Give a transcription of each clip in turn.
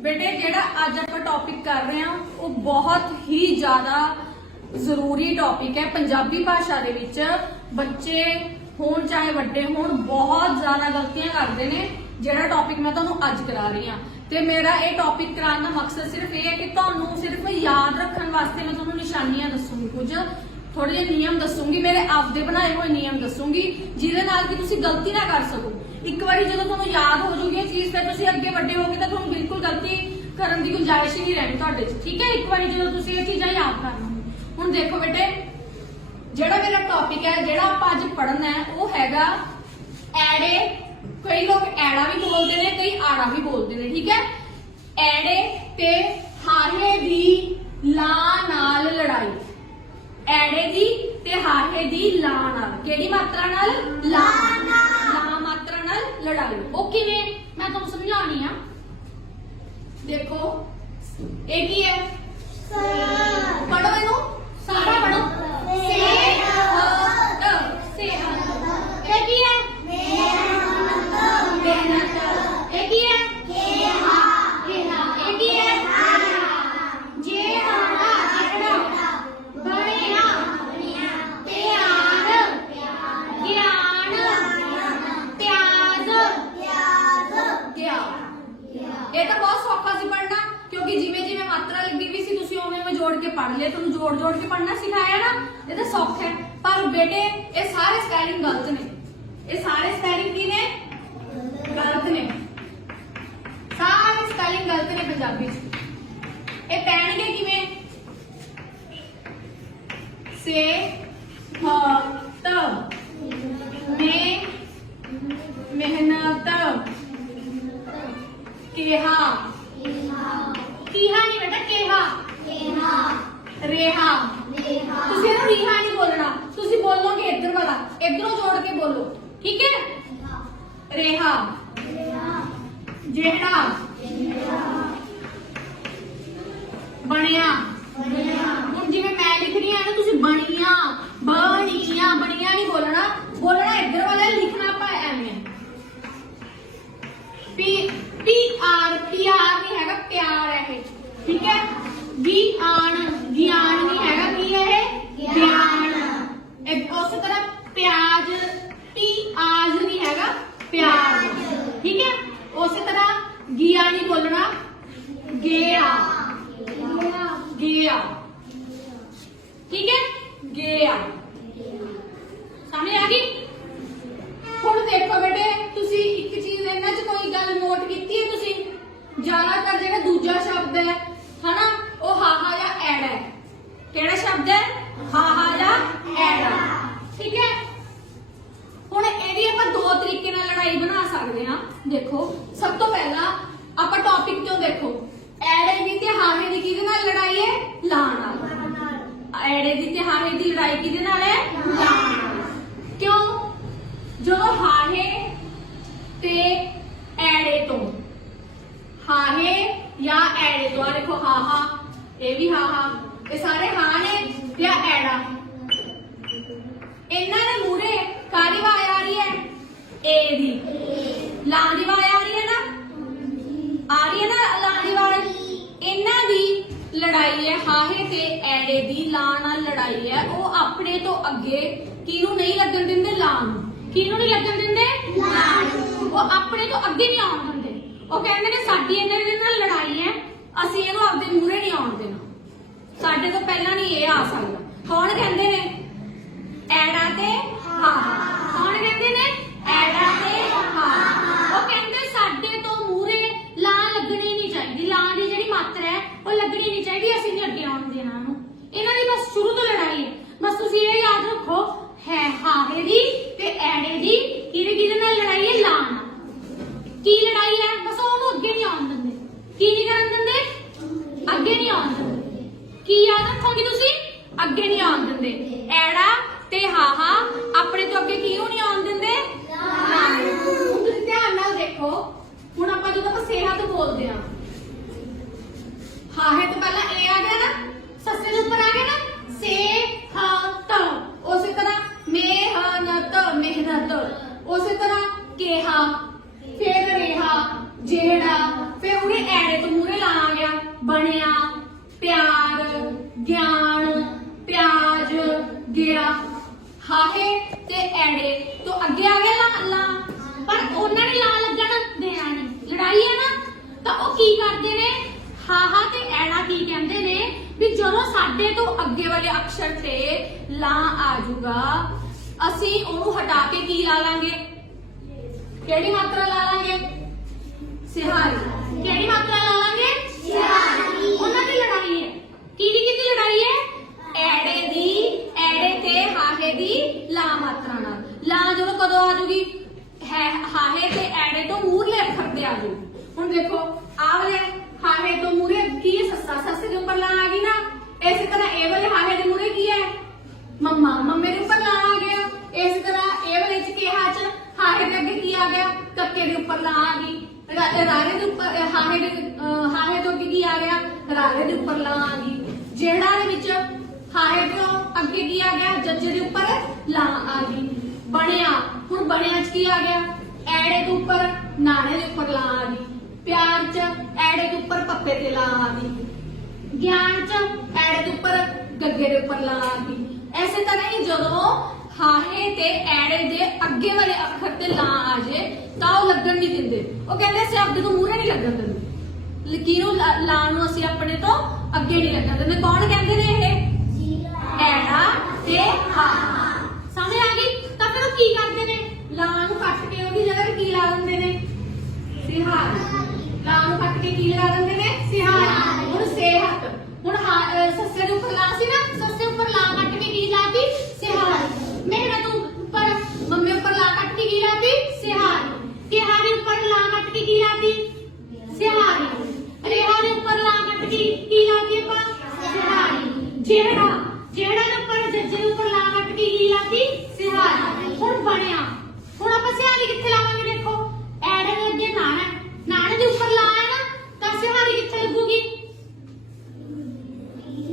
ਬੇਟੇ, ਜਿਹੜਾ ਅੱਜ ਆਪਾਂ ਟੌਪਿਕ ਕਰ ਰਹੇ ਹਾਂ, ਉਹ ਬਹੁਤ ਹੀ ਜ਼ਿਆਦਾ ਜ਼ਰੂਰੀ ਟੌਪਿਕ ਹੈ ਪੰਜਾਬੀ ਭਾਸ਼ਾ ਦੇ ਵਿੱਚ। ਬੱਚੇ ਹੋਣ, ਚਾਹੇ ਵੱਡੇ ਹੋਣ, ਬਹੁਤ ਜ਼ਿਆਦਾ ਗਲਤੀਆਂ ਕਰਦੇ ਨੇ, ਜਿਹੜਾ ਟੌਪਿਕ ਮੈਂ ਤੁਹਾਨੂੰ ਅੱਜ ਕਰਾ ਰਹੀ ਹਾਂ। ਤੇ ਮੇਰਾ ਇਹ ਟੌਪਿਕ ਕਰਾਉਣ ਦਾ ਮਕਸਦ ਸਿਰਫ ਇਹ ਹੈ ਕਿ ਤੁਹਾਨੂੰ ਸਿਰਫ ਯਾਦ ਰੱਖਣ ਵਾਸਤੇ ਮੈਂ ਤੁਹਾਨੂੰ ਨਿਸ਼ਾਨੀਆਂ ਦੱਸੂਗੀ ਕੁਝ। ਥੋੜੇ ਜਿਹੇ ਨਿਯਮ ਦੱਸੂਗੀ, ਮੇਰੇ ਆਪਦੇ ਬਣਾਏ ਹੋਏ ਨਿਯਮ ਦੱਸੂਗੀ, ਜਿਹਦੇ ਨਾਲ ਕਿ ਤੁਸੀਂ ਗਲਤੀ ਨਾ ਕਰ ਸਕੋ। ਇੱਕ ਵਾਰੀ ਜਦੋਂ ਤੁਹਾਨੂੰ ਯਾਦ ਹੋ ਜੂਗੀ ਇਹ ਚੀਜ਼, ਫਿਰ ਤੁਸੀਂ ਅੱਗੇ ਵੱਡੇ ਹੋਗੇ ਤਾਂ ਤੁਹਾਨੂੰ ਬਿਲਕੁਲ ਗਲਤੀ ਕਰਨ ਦੀ ਗੁੰਜਾਇਸ਼ ਹੀ ਨਹੀਂ ਰਹਿਣੀ ਤੁਹਾਡੇ 'ਚ, ਠੀਕ ਹੈ? ਇੱਕ ਵਾਰੀ ਜਦੋਂ ਤੁਸੀਂ ਇਹ ਚੀਜ਼ਾਂ ਯਾਦ ਕਰ ਲਓਗੇ ਹੁਣ ਦੇਖੋ ਬੇਟੇ, ਜਿਹੜਾ ਮੇਰਾ ਟੌਪਿਕ ਹੈ, ਜਿਹੜਾ ਆਪਾਂ ਅੱਜ ਪੜ੍ਹਨਾ ਹੈ, ਉਹ ਹੈਗਾ ਐੜੇ, ਕਈ ਲੋਕ ਐੜਾ ਵੀ ਬੋਲਦੇ ਨੇ, ਕਈ ਆੜਾ ਵੀ ਬੋਲਦੇ ਨੇ, ਠੀਕ ਹੈ? ਐੜੇ ਤੇ ਹਾਰੇ ਦੀ ਲਾ ਨਾਲ ਲੜਾਈ। ਐੜੇ ਦੀ ਤੇ ਹਾਰੇ ਦੀ ਲਾ ਨਾਲ ਕਿਹੜੀ ਮਾਤਰਾ ਨਾਲ? ਲਾ ਲਾ ਮਾਤਰਾ ਨਾਲ ਲੜਾਈ ਉਹ ਕਿਵੇਂ? ਮੈਂ ਤੁਹਾਨੂੰ ਸਮਝਾਉਣੀ ਆ। ਦੇਖੋ ਇਹ ਕੀ ਹੈ? ਪੜੋ ਇਹਨੂੰ। ਸਾਰਾ ਪੜੋ ਸਿਹਤ ਸਿਹਤ ਇਹ ਕੀ ਹੈ ਮਿਹਨਤ ਇਹ ਕੀ ਹੈ ਕਿਹਾ ਇਹ ਕੀ ਹੈ ਜੇ ਹਾਰਾ ਜਿਹੜਾ ਬਣਿਆ ਪਿਆਰ ਗਿਆਨ ਪਿਆਜ਼ ਗਿਆ ਇਹ ਤਾਂ ਬਹੁਤ ਸੌਖਾ ਸੀ ਪੜਨਾ ਕਿਉਂਕਿ ਜਿਵੇਂ ਜਿਵੇਂ ਮਾਤਰਾ ਲੱਗੀ ਵੀ ਸੀ ਤੁਸੀਂ ਉਵੇਂ ਉਵੇਂ ਜੋੜ ਕੇ ਪੜ ਲਿਆ ਤੁਹਾਨੂੰ ਜੋੜ ਜੋੜ ਕੇ ਪੜਨਾ ਸਿਖਾਇਆ ਨਾ ਇਹ ਤਾਂ ਸੌਖਾ ਹੈ ਪਰ ਬੇਟੇ ਇਹ ਸਾਰੇ ਸਪੈਲਿੰਗ ਗਲਤ ਨੇ ਇਹ ਸਾਰੇ ਸਪੈਲਿੰਗ ਕੀ ਨੇ ਗਲਤ ਨੇ ਸਾਰੇ ਸਪੈਲਿੰਗ ਗਲਤ ਨੇ ਪੰਜਾਬੀ ਚ ਇਹ ਪੈਣਗੇ ਕਿਵੇਂ ਸੇ ਹ ਤ ਮੇ ਮਿਹਨਤ ਕਿਹਾ ਕੀਹਾ ਨਹੀਂ ਬੇਟਾ ਕਿਹਾ ਰੇਹਾ ਤੁਸੀਂ ਇਹਨੂੰ ਰੀਹਾ ਨਹੀਂ ਬੋਲਣਾ ਤੁਸੀਂ ਬੋਲੋਗੇ ਇੱਧਰ ਵਾਲਾ ਇੱਧਰੋਂ ਜੋੜ ਕੇ ਬੋਲੋ ਠੀਕ ਹੈ ਰੇਹਾ ਜਿਹੜਾ ਬਣਿਆ ਹੁਣ ਜਿਵੇਂ ਮੈਂ ਲਿਖ ਰਹੀ ਹਾਂ ਨਾ ਤੁਸੀਂ ਬਣੀਆਂ ਬਣੀਆਂ ਬਣੀਆਂ ਨਹੀਂ ਬੋਲਣਾ ਬੋਲਣਾ ਇੱਧਰ ਵਾਲਾ ਲਿਖਣਾ ਆਪਾਂ ਐਵੇਂ ਹੈ ਪੀ ਪੀ ਆਰ ਪੀ ਆਰ ਨਹੀਂ ਹੈਗਾ ਪਿਆਰ ਹੈ ਇਹ ਠੀਕ ਹੈ ਗਿਆਨ ਗਿਆਨ ਨਹੀਂ ਹੈਗਾ ਕੀ ਹੈ ਇਹ ਗਿਆਨ ਇਹ ਉਸੇ ਤਰ੍ਹਾਂ ਪਿਆਜ ਪੀ ਆਜ ਨਹੀਂ ਹੈਗਾ ਪਿਆਰ ਠੀਕ ਹੈ ਉਸੇ ਤਰ੍ਹਾਂ ਗਿਆ ਨਹੀਂ ਬੋਲਣਾ ਗਿਆ ਗਿਆ ਠੀਕ ਹੈ ਗਿਆ ਸਮਝ ਆ ਗਈ ਹੁਣ ਦੇਖੋ ਬੇਟੇ ਤੁਸੀਂ ਇੱਕ ਚੀਜ਼ ਇਹਨਾਂ 'ਚ ਕੋਈ ਗੱਲ ਨੋਟ ਕੀਤੀ ਹੈ ਤੁਸੀਂ ਜ਼ਿਆਦਾਤਰ ਜਿਹੜਾ ਦੂਜਾ ਸ਼ਬਦ ਹੈ, ਹਨਾ? ਉਹ ਹਾਹਾ ਜਾਂ ਐੜਾ ਹੈ। ਕਿਹੜਾ ਸ਼ਬਦ ਹੈ? ਹਾਹਾ ਜਾਂ ਐੜਾ ਠੀਕ ਹੈ? ਹੁਣ ਇਹਦੀ ਆਪਾਂ ਦੋ ਤਰੀਕੇ ਨਾਲ ਲੜਾਈ ਬਣਾ ਸਕਦੇ ਹਾਂ। ਦੇਖੋ, ਸਭ ਤੋਂ ਪਹਿਲਾਂ ਆਪਾਂ ਟੌਪਿਕ ਤੋਂ ਦੇਖੋ। ਐੜੇ ਦੀ ਤੇ ਹਾਹੇ ਦੀ ਕਿਹਦੇ ਨਾਲ ਲੜਾਈ ਹੈ? ਲਾ ਨਾਲ। ਐੜੇ ਦੀ ਤੇ ਹਾਹੇ ਦੀ ਲੜਾਈ ਕਿਹਦੇ ਨਾਲ ਹੈ? ਲਾ ਨਾਲ। ਕਿਉਂ? ਜਦੋਂ ਹਾਹੇ ਤੇ ਐੜੇ ਤੋਂ ਹਾਹੇ ਜਾਂ ਐੜੇ ਤੋਂ ਦੇਖੋ ਹਾਹਾ ਇਹ ਵੀ ਹਾਹਾ ਇਹ ਸਾਰੇ ਹਾਂ ਨੇ ਜਾਂ ਐੜਾ? ਇਹਨਾਂ ਦੇ ਮੂਰੇ ਕਾਦੀ ਆਵਾਜ਼ ਆ ਰਹੀ ਹੈ? ਏ ਦੀ। ਲਾਂ ਦੀ ਆਵਾਜ਼ ਆ ਰਹੀ ਹੈ ਨਾ? ਆ ਰਹੀ ਹੈ ਨਾ ਲਾਂ ਦੀ ਆਵਾਜ਼? ਇਹਨਾਂ ਦੀ ਲੜਾਈ ਹੈ ਹਾਹੇ ਤੇ ਐੜੇ ਦੀ ਲਾਂ ਨਾਲ ਲੜਾਈ ਹੈ। ਉਹ ਆਪਣੇ ਤੋਂ ਅੱਗੇ ਕਿਹਨੂੰ ਨਹੀਂ ਲੱਗਣ ਦਿੰਦੇ? ਲਾਂ ਨੂੰ। ਕਿਹਨੂੰ ਨਹੀਂ ਲੱਗਣ ਦਿੰਦੇ? ਲਾਂ ਉਹ ਆਪਣੇ ਤੋਂ ਅੱਗੇ ਨਹੀਂ ਆਉਣ ਦਿੰਦੇ। ਉਹ ਕਹਿੰਦੇ ਨੇ ਸਾਡੀ ਇਹਨਾਂ ਦੇ ਨਾਲ ਲੜਾਈ ਹੈ। ਅਸੀਂ ਇਹਨੂੰ ਆਪਦੇ ਮੂਹਰੇ ਨਹੀਂ ਆਉਣ ਦੇਣਾ। ਸਾਡੇ ਤੋਂ ਪਹਿਲਾਂ ਨਹੀਂ ਇਹ ਆ ਸਕਦਾ। ਕੌਣ ਕਹਿੰਦੇ ਨੇ? ਐੜਾ ਤੇ ਹਾ। ਕੌਣ ਕਹਿੰਦੇ ਨੇ? ਐੜਾ ਤੇ ਹਾ। ਉਹ ਕਹਿੰਦੇ ਸਾਡੇ ਤੋਂ ਮੂਹਰੇ ਲਾ ਲੱਗਣੀ ਨਹੀਂ ਚਾਹੀਦੀ। ਲਾਂ ਦੀ ਜਿਹੜੀ ਮਾਤਰਾ ਹੈ, ਉਹ ਲੱਗਣੀ ਨਹੀਂ ਚਾਹੀਦੀ। ਅਸੀਂ ਨਹੀਂ ਅੱਗੇ ਆਉਣ ਦੇਣਾ ਉਹਨੂੰ ਇਹਨਾਂ ਦੀ ਬਸ ਸ਼ੁਰੂ ਤੋਂ ਲੜਾਈ ਹੈ। ਬਸ ਤੁਸੀਂ ਇਹ ਯਾਦ ਰੱਖੋ, ਹੈ ਹਾਹੇ ਦੀ ਤੇ ਐੜੇ ਦੀ, ਕਿਹਦੇ ਕਿਹਦੇ ਨਾਲ ਲੜਾਈ ਹੈ? ਲਾ ਨਾਲ। ਕੀ ਲੜਾਈ ਹੈ? ਬਸ ਉਹਨੂੰ ਅੱਗੇ ਨਹੀਂ ਆਉਣ ਕੀ ਨਹੀਂ ਕਰਨ ਦਿੰਦੇ? ਅੱਗੇ ਨਹੀਂ ਆਉਣ ਦਿੰਦੇ। ਕੀ ਯਾਦ ਰੱਖੋਗੇ ਤੁਸੀਂ? ਅੱਗੇ ਨਹੀਂ ਆਉਣ ਦਿੰਦੇ। ਐੜਾ ਤੇ ਹਾਹਾ ਆਪਣੇ ਤੋਂ ਅੱਗੇ ਕਿਉਂ ਨਹੀਂ ਆਉਣ ਦਿੰਦੇ? ਹੁਣ ਤੁਸੀਂ ਧਿਆਨ ਨਾਲ ਦੇਖੋ। ਹੁਣ ਆਪਾਂ ਜਦੋਂ ਆਪਾਂ ਸਿਹਤ ਬੋਲਦੇ ਆ ਹਾਹੇ ਤੋਂ ਪਹਿਲਾਂ ਇਹ ਆ ਗਿਆ ਨਾ ਸੱਸੇ ਦੇ ਉੱਪਰ ਆ ਗਿਆ ਨਾ ਸਿਹਤ ਉਸੇ ਤਰ੍ਹਾਂ ਮਿਹਨਤ ਮਿਹਨਤ ਉਸੇ ਤਰ੍ਹਾਂ ਕਿਹਾ ਫਿਰ ਰਿਹਾ ਜਿਹੜਾ ਫਿਰ ਉਹਨੇ ਐੜੇ ਤੋਂ ਮੂਰੇ ਹਾਹੇ ਤੇ ਐੜੇ, ਤੋਂ ਅੱਗੇ ਆ ਗਿਆ ਲਾ ਲਾ ਪਰ ਉਹਨਾਂ ਨੇ ਲਾ ਲੱਗਣ ਦੇਣਾ ਨਹੀਂ ਲੜਾਈ ਹੈ ਨਾ? ਤਾਂ ਉਹ ਕੀ ਕਰਦੇ ਨੇ? ਹਾਹਾ ਤੇ ਐੜਾ ਕੀ ਕਹਿੰਦੇ ਨੇ? ਵੀ ਜਦੋਂ ਸਾਡੇ ਤੋਂ ਅੱਗੇ ਵਾਲੇ ਅਕਸ਼ਰ ਤੇ ਲਾ ਆ ਜਾਊਗਾ ਅਸੀਂ ਉਹਨੂੰ ਹਟਾ ਕੇ ਕੀ ਲਾ ਲਾਂਗੇ? ਕਿਹੜੀ ਮਾਤਰਾ ਲਾ ਲਾਂਗੇ? ਸਿਹਾਰੀ। ਕਿਹੜੀ ਮਾਤਰਾ ਲਾ ਲਾਂਗੇ? ਸਿਹਾਰੀ। ਉਹਨਾਂ ਦੀ ਲੜਾਈ ਹੈ ਕਿਹਦੀ ਕਿਹਦੀ ਲੜਾਈ ਹੈ ਐੜੇ ਦੀ ਐੜੇ ਤੇ ਹਾਹੇ ਦੀ ਲਾ ਮਾਤਰਾ ਨਾਲ ਲਾ ਜਦੋਂ ਕਦੋਂ ਆ ਜੂਗੀ ਹੈ ਹਾਹੇ ਤੇ ਐੜੇ ਤੋਂ ਮੂਰਲੇ ਅੱਖਰ ਤੇ ਆ ਜੂ ਹੁਣ ਦੇਖੋ ਆ ਵਾਲੇ ਹਾਹੇ ਤੋਂ ਮੂਰੇ ਕੀ ਹੈ ਸੱਸਾ ਸੱਸੇ ਦੇ ਉੱਪਰ ਲਾ ਆ ਗਈ ਨਾ ਇਸੇ ਤਰ੍ਹਾਂ ਇਹ ਵਾਲੇ ਹਾਹੇ ਦੇ ਮੂਰੇ ਕੀ ਹੈ ਮੰਮਾ ਮੰਮੇ ਦੇ ਉੱਪਰ ਲਾ ਆ ਗਿਆ ਇਸ ਤਰ੍ਹਾਂ ਇਹ ਵਾਲੇ ਚ ਕਿਹਾ ਚ ਹਾਹੇ ਦੇ ਅੱਗੇ ਕੀ ਆ ਗਿਆ ਕੱਕੇ ਦੇ ਉੱਪਰ ਲਾ ਆ ਗਈ ਰਾ- ਰਾਰੇ ਦੇ ਉੱਪਰ ਹਾਹੇ ਦੇ ਹਾਹੇ ਤੋਂ ਕੀ ਆ ਗਿਆ? ਰਾਰੇ ਦੇ ਉੱਪਰ ਲਾ ਆ ਗਈ। ਜਿਹੜਾ ਦੇ ਵਿੱਚ ਹਾਹੇ ਤੋਂ ਅੱਗੇ ਕੀ ਆ ਗਿਆ? ਜੱਜੇ ਦੇ ਉੱਪਰ ਲਾ ਆ ਗਈ। ਬਣਿਆ। ਹੁਣ ਬਣਿਆ ਚ ਕੀ ਆ ਗਿਆ? ਐੜੇ ਦੇ ਉੱਪਰ ਨਾਣੇ ਦੇ ਉੱਪਰ ਲਾ ਆ ਗਈ। ਪਿਆਰ ਚ ਐੜੇ ਦੇ ਉੱਪਰ ਪੱਪੇ ਤੇ ਲਾ ਆ ਗਈ। ਗਿਆਨ ਚ ਐੜੇ ਦੇ ਉੱਪਰ ਗੱਗੇ ਦੇ ਉੱਪਰ ਲਾ ਆ ਗਈ। ਐਸੇ ਤਰ੍ਹਾਂ ਹੀ ਜਦੋਂ ਹਾਹੇ ਤੇ ਐੜੇ ਦੇ ਅੱਗੇ ਵਾਲੇ ਅੱਖਰ ਤੇ ਲਾ ਆ ਜੇ, ਤਾਂ ਉਹ ਲੱਗਣ ਨਹੀਂ ਦਿੰਦੇ। ਉਹ ਕਹਿੰਦੇ ਅਸੀਂ ਆਪਦੇ ਮੂਹਰੇ ਨਹੀਂ ਲੱਗਣ ਦਿੰਦੇ। ਲਕੀਰੋਂ ਲਾ ਨੂੰ ਅਸੀਂ ਆਪਣੇ ਤੋਂ ਅੱਗੇ ਨਹੀਂ ਲੱਗਣ ਦਿੰਦੇ। ਕੌਣ ਕਹਿੰਦੇ ਨੇ ਇਹ? ਐੜਾ ਤੇ ਹਾ ਸਮਝ ਆ ਗਈ? ਤਾਂ ਫਿਰ ਉਹ ਕੀ ਕਰਦੇ ਨੇ? ਲਾ ਨੂੰ ਕੱਟ ਕੇ ਉਹਦੀ ਜਗ੍ਹਾ ਕੀ ਲਾ ਦਿੰਦੇ ਨੇ? ਸਿਹਾਰ। ਲਾ ਨੂੰ ਕੱਟ ਕੇ ਕੀ ਲਗਾ ਦਿੰਦੇ ਨੇ? ਸਿਹਾਰ। ਹੁਣ ਸਿਹਤ। ਹੁਣ ਸੱਸੇ ਨੂੰ ਸੱਸੇ ਉੱਪਰ ਲਾ ਕੱਟ ਕੇ ਕੀ ਲਾਤੀ ਸਿਹਾਰ ਮਿਹਨਤ ਉੱਪਰ ਮੰਮੇ ਉੱਪਰ ਲਾ ਕੱਟ ਕੇ ਕੀ ਲਾਤੀ ਸਿਹਾਰ ਕਿਹਾ ਦੇ ਉੱਪਰ ਲਾ ਕੱਟ ਕੇ ਕੀ ਲਾਤੀ ਸਿਹਾਰੀ ਰੇਹਾ ਦੇ ਉੱਪਰ ਲਾ ਕੱਟ ਕੇ ਕੀ ਲਾਤੀ ਆਪਾਂ ਸਿਹਾਰੀ ਜਿਹੜਾ ਜਿਹੜਾ ਦੇ ਉੱਪਰ ਜੱਜੇ ਦੇ ਉੱਪਰ ਲਾ ਕੱਟ ਕੇ ਕੀ ਲਾਤੀ ਸਿਹਾਰੀ ਹੁਣ ਬਣਿਆ ਹੁਣ ਆਪਾਂ ਸਿਹਾਰੀ ਕਿੱਥੇ ਲਾਵਾਂਗੇ ਦੇਖੋ ਐੜੇ ਦੇ ਅੱਗੇ ਨਾਣਾ ਹੈ। ਨਾਣੇ ਦੇ ਉੱਪਰ ਲਾਇਆ ਨਾ ਤਾਂ ਸਿਹਾਰੀ ਕਿੱਥੇ ਲੱਗੂਗੀ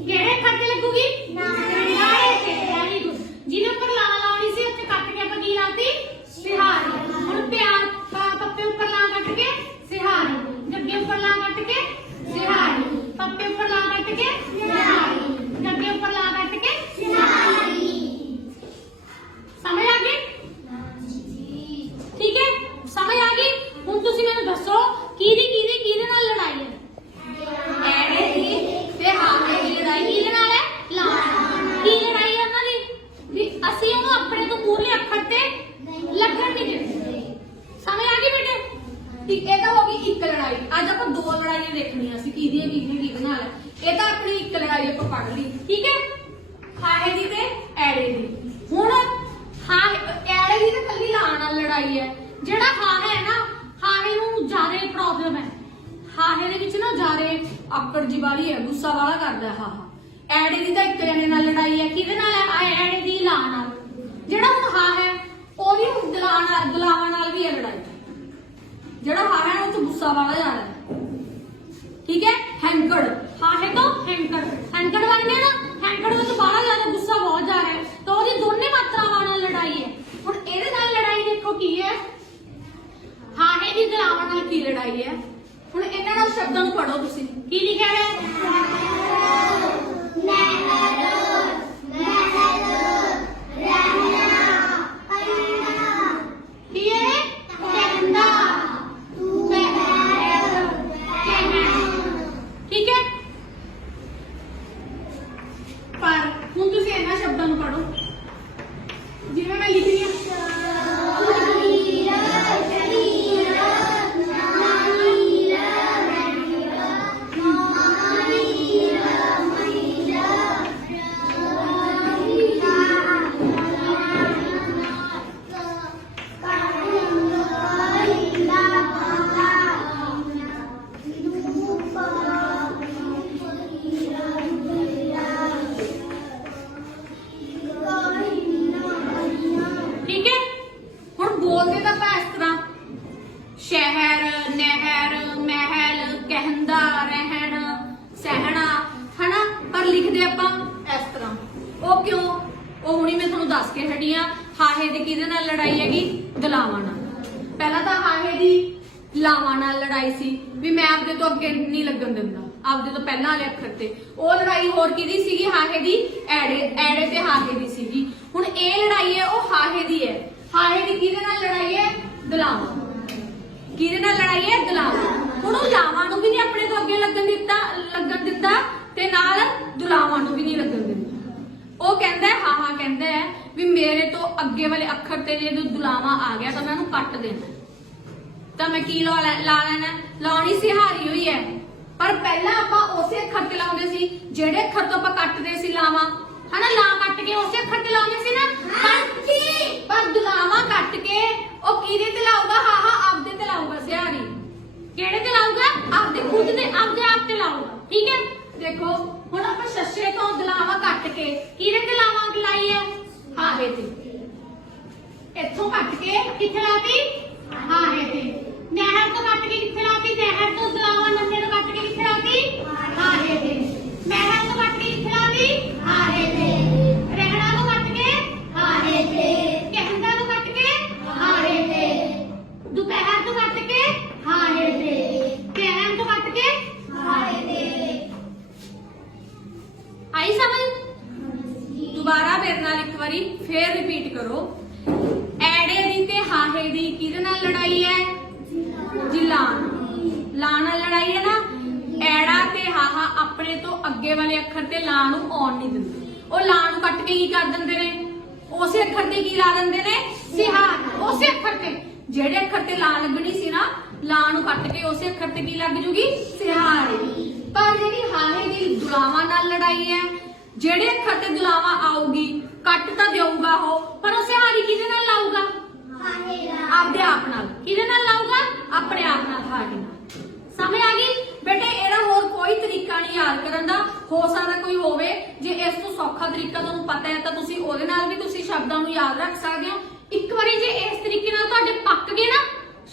ਕਿਹੜੇ ਅੱਖਰ ਤੇ ਲੱਗੂਗੀ ਨਾਣੇ ਤੇ ਵੈਰੀ ਗੁੱਡ ਜਿਹਦੇ ਉੱਪਰ ਲਾ ਲਾਉਣੀ ਸੀ ਉੱਥੇ ਕੱਟ ਕੇ ਆਪਾਂ ਕੀ ਲਾਤੀ ਸਿਹਾਰੀ ਹੁਣ ਪਿਆਰ ਪ- ਪੱਪੇ ਉੱਪਰ ਲਾ ਕੱਟ ਕੇ ਸਿਹਾਰੀ ਗੱਗੇ ਉੱਪਰ ਲਾ ਕੱਟ ਕੇ ਸਿਹਾਰੀ ਪੱਪੇ ਉੱਪਰ ਲਾ ਕੱਟ ਕੇ ਸਿਹਾਰੀ ਗੱਗੇ ਉੱਪਰ ਲਾ ਕੱਟ ਕੇ ਸਿਹਾਰੀ ਸਮਝ ਆ ਗਈ ਠੀਕ ਹੈ ਸਮਝ ਆ ਗਈ ਹੁਣ ਤੁਸੀਂ ਮੈਨੂੰ ਦੱਸੋ ਕਿਹਦੀ ਕਿਹਦੀ ਕਿਹਦੇ ਨਾਲ ਲੜਾਈ ਹੈ? ਐੜੇ ਦੀ ਤੇ ਹਾਮੇ ਦੀ ਲੜਾਈ? ਕਿਹਦੇ ਨਾਲ ਹੈ? ਲਾਣਾ ਕੀ ਲੜਾਈ ਹੈ ਉਹਨਾਂ ਦੀ? ਵੀ ਅਸੀਂ ਉਹਨੂੰ ਆਪਣੇ ਤੋਂ ਮੂਹਰੇ ਅੱਖਰ ਤੇ ਲੱਗਣ ਨਹੀਂ ਦਿੰਦੇ। ਸਮਝ ਆ ਗਈ ਬੇਟੇ? ਠੀਕ ਇਹ ਤਾਂ ਹੋ ਗਈ ਇੱਕ ਲੜਾਈ। ਅੱਜ ਆਪਾਂ ਦੋ ਲੜਾਈਆਂ ਦੇਖਣੀਆਂ ਸੀ ਕਿਹਦੀਆਂ ਕਿਹਦੀਆਂ ਕਿਹਦੇ ਨਾਲ। ਹੈ। ਇਹ ਤਾਂ ਆਪਣੀ ਇੱਕ ਲੜਾਈ ਆਪਾਂ ਪੜ੍ਹ ਲਈ। ਠੀਕ ਹੈ? ਹਾਹੇ ਦੀ ਤੇ ਐੜੇ ਦੀ। ਹੁਣ ਹਾਂ ਐੜੇ ਦੀ ਤਾਂ ਕੱਲੀ ਲਾਣ ਨਾਲ ਲੜਾਈ ਹੈ। ਜਿਹੜਾ ਹਾਹਾ ਹੈ ਨਾ ਨੂੰ ਜ਼ਿਆਦਾ ਪ੍ਰੋਬਲਮ ਹੈ। ਹਾਹੇ ਦੇ ਵਿੱਚ ਨਾ ਜ਼ਿਆਦਾ ਆਕੜ ਜੀ ਵਾਲੀ ਹੈ, ਗੁੱਸਾ ਵਾਲਾ ਕਰਦਾ ਹਾਹਾ। ਐੜੇ ਦੀ ਤਾਂ ਇੱਕ ਜਣੇ ਨਾਲ ਲੜਾਈ ਹੈ, ਕਿਹਦੇ ਨਾਲ ਹੈ? ਆ ਐੜੇ ਦੀ ਲਾ ਨਾਲ। ਜਿਹੜਾ ਹੁਣ ਹਾ ਹੈ, ਉਹ ਵੀ ਹੁਣ ਦਲਾ ਨਾਲ ਦਲਾਵਾ ਨਾਲ ਵੀ ਹੈ ਲੜਾਈ। ਜਿਹੜਾ ਹਾ ਹੈ, ਉਹ ਚ ਗੁੱਸਾ ਵਾਲਾ ਜ਼ਿਆਦਾ ਹੈ ਠੀਕ ਹੈ? ਲਿਖਦੇ ਆਪਾਂ ਇਸ ਤਰ੍ਹਾਂ। ਉਹ ਕਿਉਂ? ਉਹ ਹੁਣੀ ਮੈਂ ਤੁਹਾਨੂੰ ਦੱਸ ਕੇ ਹਟੀ ਆ, ਹਾਹੇ ਦੀ ਕਿਹਦੇ ਨਾਲ ਲੜਾਈ ਹੈਗੀ? ਗਲਾਵਾਂ ਨਾਲ। ਪਹਿਲਾਂ ਤਾਂ ਹਾਹੇ ਦੀ ਲਾਵਾਂ ਨਾਲ ਲੜਾਈ ਸੀ, ਵੀ ਮੈਂ ਆਪਦੇ ਤੋਂ ਅੱਗੇ ਨਹੀਂ ਲੱਗਣ ਦਿੰਦਾ, ਆਪਦੇ ਤੋਂ ਪਹਿਲਾਂ ਵਾਲੇ ਅੱਖਰ ਤੇ। ਉਹ ਲੜਾਈ ਹੋਰ ਕਿਹਦੀ ਸੀਗੀ? ਹਾਹੇ ਦੀ ਐੜੇ ਐੜੇ ਤੇ ਹਾਹੇ ਦੀ ਸੀਗੀ। ਹੁਣ ਇਹ ਲੜਾਈ ਹੈ, ਉਹ ਹਾਹੇ ਦੀ ਹੈ। ਹਾਹੇ ਦੀ ਕਿਹਦੇ ਨਾਲ ਲੜਾਈ ਹੈ? ਦਲਾਵਾਂ ਕਿਹਦੇ ਨਾਲ ਲੜਾਈ ਹੈ? ਦਲਾਵਾਂ ਹੁਣ ਉਹ ਲਾਵਾਂ ਨੂੰ ਵੀ ਨਹੀਂ ਆਪਣੇ ਤੋਂ ਅੱਗੇ ਲੱਗਣ ਦਿੱਤਾ ਲੱਗਣ ਦਿੱਤਾ ਤੇ ਨਾਲ ਦੁਲਾਵਾਂ ਨੂੰ ਵੀ ਨਹੀਂ ਲੱਗਣ ਦਿੰਦਾ ਉਹ ਕਹਿੰਦਾ ਹੈ, ਹਾਂ ਹਾਂ ਕਹਿੰਦਾ ਹੈ ਵੀ ਮੇਰੇ ਤੋਂ ਅੱਗੇ ਵਾਲੇ ਅੱਖਰ ਤੇ ਜੇ ਦੁਲਾਵਾਂ ਆ ਗਿਆ ਤਾਂ ਮੈਂ ਉਹਨੂੰ ਕੱਟ ਦੇਣਾ। ਤਾਂ ਮੈਂ ਕੀ ਲਾ ਲਾ ਲੈਣਾ? ਲਾਉਣੀ ਸਿਹਾਰੀ ਹੋਈ ਹੈ ਪਰ ਪਹਿਲਾਂ ਆਪਾਂ ਉਸੇ ਅੱਖਰ ਤੇ ਲਾਉਂਦੇ ਸੀ, ਜਿਹੜੇ ਅੱਖਰ ਤੋਂ ਆਪਾਂ ਕੱਟਦੇ ਸੀ ਲਾਵਾਂ। ਹਨਾ, ਲਾ ਕੱਟ ਕੇ ਉਸੇ ਅੱਖਰ ਤੇ ਲਾਉਂਦੇ ਸੀ ਨਾ? ਪਰ ਪਰ ਦੁਲਾਵਾਂ ਕੱਟ ਕੇ ਉਹ ਕਿਹਦੇ ਤੇ ਲਾਊਗਾ? ਹਾਂ ਹਾਂ, ਆਪਦੇ ਤੇ ਲਾਊਗਾ ਸਿਹਾਰੀ। ਕਿਹੜੇ ਤੇ ਲਾਊਗਾ? ਆਪਦੇ, ਖੁਦ ਤੇ ਆਪਦੇ ਆਪ ਤੇ ਲਾਊਗਾ। ਠੀਕ ਹੈ ਦੇਖੋ, ਹੁਣ ਆਪਾਂ ਸ਼ੱਸ਼ੇ ਤੋਂ ਦੁਲਾਵਾਂ ਕੱਟ ਕੇ ਕਿਹਦੇ ਤੇ ਲਾਵਾਂ ਲਾਈ ਹੈ ਹਾਹੇ ਤੇ। ਇੱਥੋਂ ਕੱਟ ਕੇ ਕਿੱਥੇ ਲਾਤੀ? ਹਾਰੇ ਤੇ ਨਹਿਰ ਤੋਂ ਕੱਟ ਕੇ ਕਿੱਥੇ ਲਾਤੀ? ਨਹਿਰ ਤੋਂ ਦਲਾਵਾ ਨੰਨੇ ਤੋਂ ਤੋਂ ਵਾਲੇ ਅੱਖਰ ਤੇ ਲਾ ਨੂੰ ਆਉਣ ਨਹੀਂ ਦਿੰਦੇ। ਉਹ ਲਾ ਨੂੰ ਕੱਟ ਕੇ ਕੀ ਕਰ ਦਿੰਦੇ ਨੇ? ਉਸੇ ਅੱਖਰ ਤੇ ਕੀ ਲਾ ਦਿੰਦੇ ਨੇ? ਸਿਹਾਰ। ਉਸੇ ਅੱਖਰ ਤੇ। ਜਿਹੜੇ ਅੱਖਰ ਤੇ ਲਾ ਲੱਗਣੀ ਸੀ ਨਾ ਲਾ ਨੂੰ ਕੱਟ ਕੇ ਉਸੇ ਅੱਖਰ ਤੇ ਕੀ ਲੱਗ ਜੂਗੀ? ਸਿਹਾਰ। ਪਰ ਜਿਹੜੀ ਹਾਹੇ ਦੀ ਦੁਲਾਵਾਂ ਨਾਲ ਲੜਾਈ ਹੈ, ਜਿਹੜੇ ਅੱਖਰ ਤੇ ਦੁਲਾਵਾਂ ਆਊਗੀ, ਕੱਟ ਤਾਂ ਦੇਊਗਾ ਉਹ, ਪਰ ਉਹ ਸਿਹਾਰੀ ਕਿਹਦੇ ਨਾਲ ਲਾਊਗਾ? ਆਪਦੇ ਆਪ ਨਾਲ। ਕਿਹਦੇ ਨਾਲ ਲਾਊਗਾ? ਆਪਣੇ ਆਪ ਨਾਲ ਹਾਰੇ ਨਾਲ। ਸਮਝ ਆ ਗਈ? ਬੇਟੇ, ਇਹਦਾ ਹੋਰ ਕੋਈ ਤਰੀਕਾ ਨਹੀਂ ਯਾਦ ਕਰਨ ਦਾ। ਹੋ ਸਕਦਾ ਕੋਈ ਹੋਵੇ, ਜੇ ਇਸ ਤੋਂ ਸੌਖਾ ਤਰੀਕਾ ਤੁਹਾਨੂੰ ਪਤਾ ਹੈ ਤਾਂ ਤੁਸੀਂ ਉਹਦੇ ਨਾਲ ਵੀ ਤੁਸੀਂ ਸ਼ਬਦਾਂ ਨੂੰ ਯਾਦ ਰੱਖ ਸਕਦੇ ਹੋ। ਇੱਕ ਵਾਰੀ ਜੇ ਇਸ ਤਰੀਕੇ ਨਾਲ ਤੁਹਾਡੇ ਪੱਕ ਗਏ ਨਾ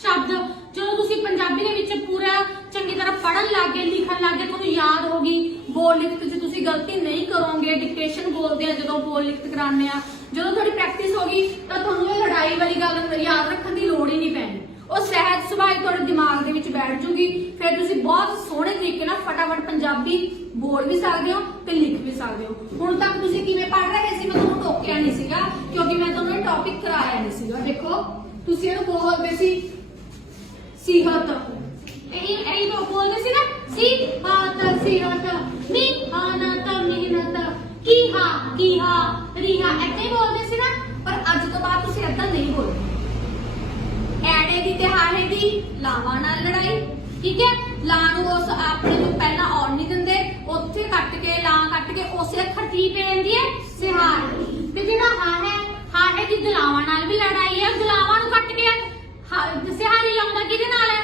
ਸ਼ਬਦ, ਜਦੋਂ ਤੁਸੀਂ ਪੰਜਾਬੀ ਦੇ ਵਿੱਚ ਪੂਰਾ ਚੰਗੀ ਤਰ੍ਹਾਂ ਪੜ੍ਹਨ ਲੱਗ ਗਏ ਲਿਖਣ ਲੱਗ ਗਏ ਤੁਹਾਨੂੰ ਯਾਦ ਹੋ ਗਈ, ਬੋਲ ਲਿਖਤ 'ਚ ਤੁਸੀਂ ਗਲਤੀ ਨਹੀਂ ਕਰੋਗੇ ਡਿਕਟੇਸ਼ਨ ਬੋਲਦੇ ਆ ਜਦੋਂ ਬੋਲ ਲਿਖਤ ਕਰਾਉਂਦੇ ਆ, ਜਦੋਂ ਤੁਹਾਡੀ ਪ੍ਰੈਕਟਿਸ ਹੋ ਗਈ, ਤਾਂ ਤੁਹਾਨੂੰ ਇਹ ਲੜਾਈ ਵਾਲੀ ਗੱਲ ਯਾਦ ਰੱਖਣ ਦੀ ਲੋੜ ਹੀ ਨਹੀਂ ਪੈਣੀ। ਉਹ ਸਹਿਜ ਸੁਭਾਅ ਤੁਹਾਡੇ ਦਿਮਾਗ ਦੇ ਵਿੱਚ ਬੈਠ ਜੂਗੀ, ਫਿਰ ਤੁਸੀਂ ਬਹੁਤ ਸੋਹਣੇ ਤਰੀਕੇ ਨਾਲ ਫਟਾਫਟ ਪੰਜਾਬੀ ਬੋਲ ਵੀ ਸਕਦੇ ਹੋ ਤੇ ਲਿਖ ਵੀ ਸਕਦੇ ਹੋ। ਹੁਣ ਤੱਕ ਤੁਸੀਂ ਕਿਵੇਂ ਪੜ੍ਹ ਰਹੇ ਸੀ? ਮੈਂ ਤੁਹਾਨੂੰ ਟੋਕਿਆ ਨਹੀਂ ਸੀਗਾ, ਕਿਉਂਕਿ ਮੈਂ ਤੁਹਾਨੂੰ ਇਹ ਟੌਪਿਕ ਕਰਾਇਆ ਨਹੀਂ ਸੀਗਾ। ਦੇਖੋ, ਤੁਸੀਂ ਇਹਨੂੰ ਬੋਲਦੇ ਸੀ ਸਿਹਤ। ਇਹ ਇਹ ਲੋ ਬੋਲਦੇ ਸੀ ਨਾ, ਸਿਹਤ ਸਿਹਤ, ਮਿਹਨਤ ਮਿਹਨਤ। ਕੀ ਹਾ ਕੀ ਹਾ, ਰੀਹਾ ਇੱਥੇ ਹੀ ਬੋਲਦੇ ਸੀ ਨਾ। ਪਰ ਅੱਜ ਤੋਂ ਬਾਅਦ ਤੁਸੀਂ ਏਦਾਂ ਨਹੀਂ ਬੋਲਦੇ। ਐੜੇ ਦੀ ਤੇ ਹਾਹੇ ਦੀ, ਲਾਵਾਂ ਨਾਲ ਲੜਾਈ, ਠੀਕ ਹੈ? ਲਾ ਨੂੰ ਉਸ ਆਪਣੇ ਤੋਂ ਪਹਿਲਾਂ ਆਉਣ ਨਹੀਂ ਦਿੰਦੇ, ਉੱਥੇ ਕੱਟ ਕੇ, ਲਾਂ ਕੱਟ ਕੇ, ਉਸੇ ਅੱਖਰ ਕੀ ਪੈ ਜਾਂਦੀ ਹੈ? ਸਿਹਾਰ। ਤੇ ਜਿਹੜਾ ਹਾਂ ਹੈ ਹਾਹੇ ਦੀ ਦਲਾਵਾਂ ਨਾਲ ਵੀ ਲੜਾਈ ਹੈ? ਦਲਾਵਾਂ ਨੂੰ ਕੱਟ ਕੇ ਸਿਹਾਰੀ ਲਾਉਂਦਾ ਕਿਹਦੇ ਨਾਲ ਹੈ?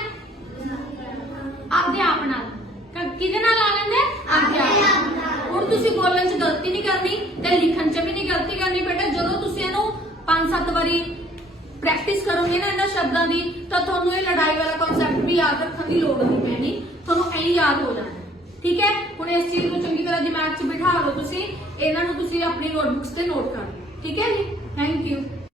ਆਪਦੇ ਆਪ ਨਾਲ। ਕਿਹਦੇ ਨਾਲ ਲਾ ਲੈਂਦੇ ਆਪਦੇ ਆਪ ਹੁਣ ਤੁਸੀਂ ਬੋਲਣ 'ਚ ਗਲਤੀ ਨਹੀਂ ਕਰਨੀ ਤੇ ਲਿਖਣ 'ਚ ਵੀ ਨਹੀਂ ਗਲਤੀ ਕਰਨੀ ਬੇਟਾ। ਜਦੋਂ ਤੁਸੀਂ ਇਹਨੂੰ ਪੰਜ ਸੱਤ ਵਾਰੀ ਪ੍ਰੈਕਟਿਸ ਕਰੋਗੇ ਨਾ ਇਹਨਾਂ ਸ਼ਬਦਾਂ ਦੀ, ਤਾਂ ਤੁਹਾਨੂੰ ਇਹ ਲੜਾਈ ਵਾਲਾ ਕਨਸੈਪਟ ਵੀ ਯਾਦ ਰੱਖਣ ਦੀ ਲੋੜ ਨਹੀਂ ਪੈਣੀ। ਤੁਹਾਨੂੰ ਐਂ ਯਾਦ ਹੋ ਜਾਣਾ। ਠੀਕ ਹੈ? ਹੁਣ ਇਸ ਚੀਜ਼ ਨੂੰ ਚੰਗੀ ਤਰ੍ਹਾਂ ਦਿਮਾਗ 'ਚ ਬਿਠਾ ਲਓ ਤੁਸੀਂ। ਇਹਨਾਂ ਨੂੰ ਤੁਸੀਂ ਆਪਣੀ ਨੋਟਬੁੱਕਸ ਤੇ ਨੋਟ ਕਰ ਲਓ ਠੀਕ ਹੈ ਜੀ? Thank you